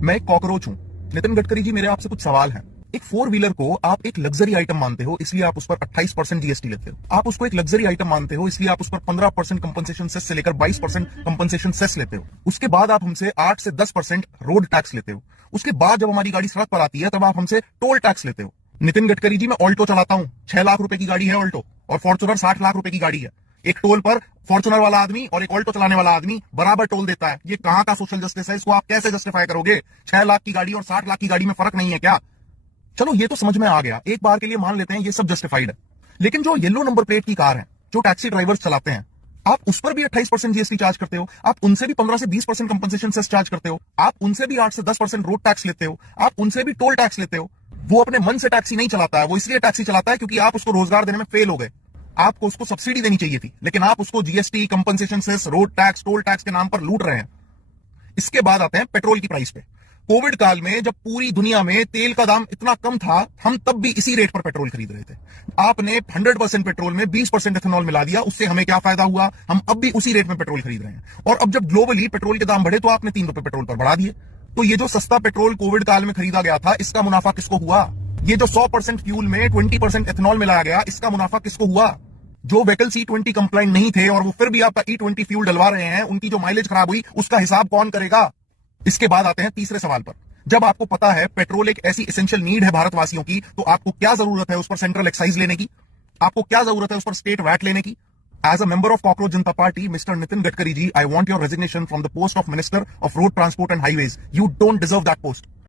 मैं एक कॉकरोच हूं। नितिन गडकरी जी, मेरे आपसे कुछ सवाल हैं। एक फोर व्हीलर को आप एक लग्जरी आइटम मानते हो, इसलिए आप उस पर 28% जीएसटी लेते हो। आप उसको एक लग्जरी आइटम मानते हो, इसलिए आप उस पर 15% कंपनसेशन सेस से लेकर 22% कंपनसेशन सेस लेते हो। उसके बाद आप हमसे 8 से 10% रोड टैक्स लेते हो। उसके बाद जब हमारी गाड़ी सड़क पर आती है, तब आप हमसे टोल टैक्स लेते हो। नितिन गडकरी जी, मैं ऑल्टो चलाता हूं, 6 लाख रुपए की गाड़ी है ऑल्टो, और फॉर्च्यूनर 60 लाख रुपए की गाड़ी है। एक टोल पर फॉर्च्यूनर वाला आदमी और एक ऑल्टो चलाने वाला आदमी बराबर टोल देता है। ये कहां का सोशल जस्टिस है? इसको आप कैसे जस्टिफाई करोगे? 6 लाख की गाड़ी और 60 लाख की गाड़ी में फर्क नहीं है क्या? चलो, ये तो समझ में आ गया, एक बार के लिए मान लेते हैं ये सब जस्टिफाइड है। लेकिन जो येलो नंबर प्लेट की कार है, जो टैक्सी ड्राइवर्स चलाते हैं, आप उस पर भी 28% जीएसटी चार्ज करते हो। आप उनसे भी 15 से 20% कंपनसेशन सेस चार्ज करते हो। आप उनसे भी 8 से 10% रोड टैक्स लेते हो। आप उनसे भी टोल टैक्स लेते हो। वो अपने मन से टैक्सी नहीं चलाता है, वो इसलिए टैक्सी चलाता है क्योंकि आप उसको रोजगार देने में फेल हो गए। आपको उसको सब्सिडी देनी चाहिए थी, लेकिन आप उसको GST, compensation cess, road tax, toll tax के नाम पर लूट रहे हैं। इसके बाद आते हैं पेट्रोल की प्राइस पे। कोविड काल में जब पूरी दुनिया में तेल का दाम इतना कम था, हम तब भी इसी रेट पर पेट्रोल खरीद रहे थे। आपने 100% पेट्रोल में 20% इथेनॉल मिला दिया, उससे हमें क्या फायदा हुआ? हम अब भी उसी रेट में पेट्रोल खरीद रहे हैं। और अब जब ग्लोबली पेट्रोल के दाम बढ़े, तो आपने 3 रुपए पेट्रोल पर बढ़ा दिए। तो ये जो सस्ता पेट्रोल कोविड काल में खरीदा गया था, इसका मुनाफा किसको हुआ? ये जो 100% फ्यूल में 20% इथेनॉल मिलाया गया, इसका मुनाफा किसको हुआ? जो व्हीकल्स E20 कंप्लाइंट नहीं थे और वो फिर भी आपका E20 फ्यूल डलवा रहे हैं, उनकी जो माइलेज खराब हुई, उसका हिसाब कौन करेगा? इसके बाद आते हैं तीसरे सवाल पर। जब आपको पता है पेट्रोल एक ऐसी एसेंशियल नीड है भारतवासियों की, तो आपको क्या जरूरत है उस पर सेंट्रल एक्साइज लेने की? आपको क्या जरूरत है उस पर स्टेट वैट लेने की? As a member of Cockroach Janata Party, Mister Nitin Gadkari ji, I want your resignation from the post of minister of road transport and highways. You don't deserve that post.